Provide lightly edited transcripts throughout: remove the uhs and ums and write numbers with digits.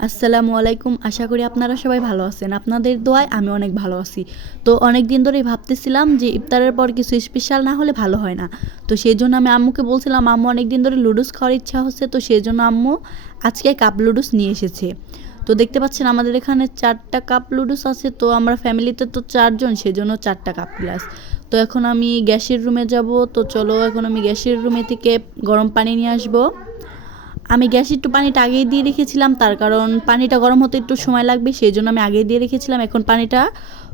আসসালামু আলাইকুম। আশা করি আপনারা সবাই ভালো আছেন। আপনাদের দোয়ায় আমি অনেক ভালো আছি। তো অনেক দিন ধরেই ভাবতেছিলাম যে ইফতারের পর কিছু স্পেশাল না হলে ভালো হয় না। তো সেজন্য আমি আম্মুকে বলছিলাম, আম্মু অনেক দিন ধরে লুডুস খাওয়ার ইচ্ছা হচ্ছে। তো সেজন্য আম্মু আজকে কাপ লুডুস নিয়ে এসেছে। তো দেখতে পাচ্ছেন আমাদের এখানে 4টা কাপ লুডুস আছে। তো আমরা ফ্যামিলিতে তো 4 জন, সেজন্য 4টা কাপ গ্লাস। তো এখন আমি গ্যাসের রুমে যাব। তো চলো এখন আমি গ্যাসের রুমে থেকে গরম পানি নিয়ে আসবো। আমি গ্যাসে একটু পানিটা আগেই দিয়ে রেখেছিলাম, তার কারণ পানিটা গরম হতে একটু সময় লাগবে, সেই জন্য আমি আগেই দিয়ে রেখেছিলাম। এখন পানিটা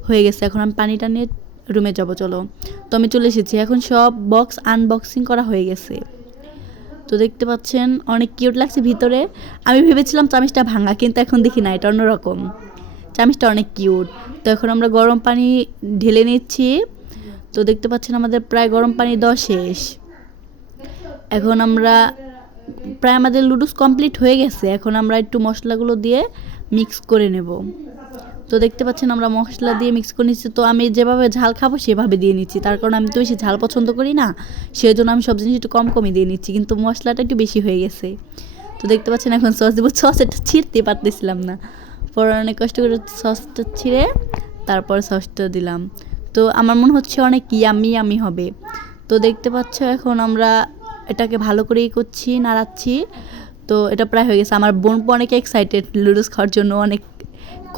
হয়ে গেছে, এখন আমি পানিটা নিয়ে রুমে যাব। চলো, তো আমি চলে এসেছি। এখন সব বক্স আনবক্সিং করা হয়ে গেছে। তো দেখতে পাচ্ছেন অনেক কিউট লাগছে ভিতরে। আমি ভেবেছিলাম চামিচটা ভাঙা, কিন্তু এখন দেখি না, এটা অন্যরকম। চামিচটা অনেক কিউট। তো এখন আমরা গরম পানি ঢেলে নিচ্ছি। তো দেখতে পাচ্ছেন আমাদের প্রায় গরম পানি দেওয়া শেষ। এখন আমরা প্রায় আমাদের লুডুস কমপ্লিট হয়ে গেছে। এখন আমরা একটু মশলাগুলো দিয়ে মিক্স করে নেব। তো দেখতে পাচ্ছেন আমরা মশলা দিয়ে মিক্স করে নিচ্ছি। তো আমি যেভাবে ঝাল খাবো সেভাবে দিয়ে নিচ্ছি, তার কারণ আমি তো বেশি ঝাল পছন্দ করি না, সেই জন্য আমি সব জিনিস একটু কম কমই দিয়ে নিচ্ছি, কিন্তু মশলাটা একটু বেশি হয়ে গেছে। তো দেখতে পাচ্ছেন এখন সস দেবো। সস এটা ছিঁড়তে পারতেছিলাম না, পরে অনেক কষ্ট করে সসটা ছিঁড়ে তারপর সসটা দিলাম। তো আমার মনে হচ্ছে অনেক ইয়ামি ইয়ামি হবে। তো দেখতে পাচ্ছ এখন আমরা এটাকে ভালো করেই করছি, নাড়াচ্ছি। তো এটা প্রায় হয়ে গেছে। আমার বোন অনেক এক্সাইটেড লুডুস খাওয়ার জন্য, অনেক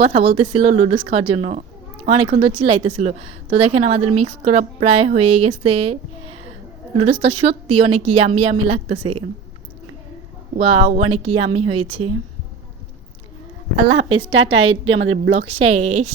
কথা বলতেছিল লুডুস খাওয়ার জন্য, অনেকক্ষণ তো চিল্লাইতেছিল। তো দেখেন আমাদের মিক্স করা প্রায় হয়ে গেছে। লুডুসটা সত্যি অনেক ইয়ামি ইয়ামি লাগতেছে। ওয়াও, অনেক ইয়ামি হয়েছে। আল্লাহ হাফেজ, টাটা। এটা আমাদের ব্লগ শেষ।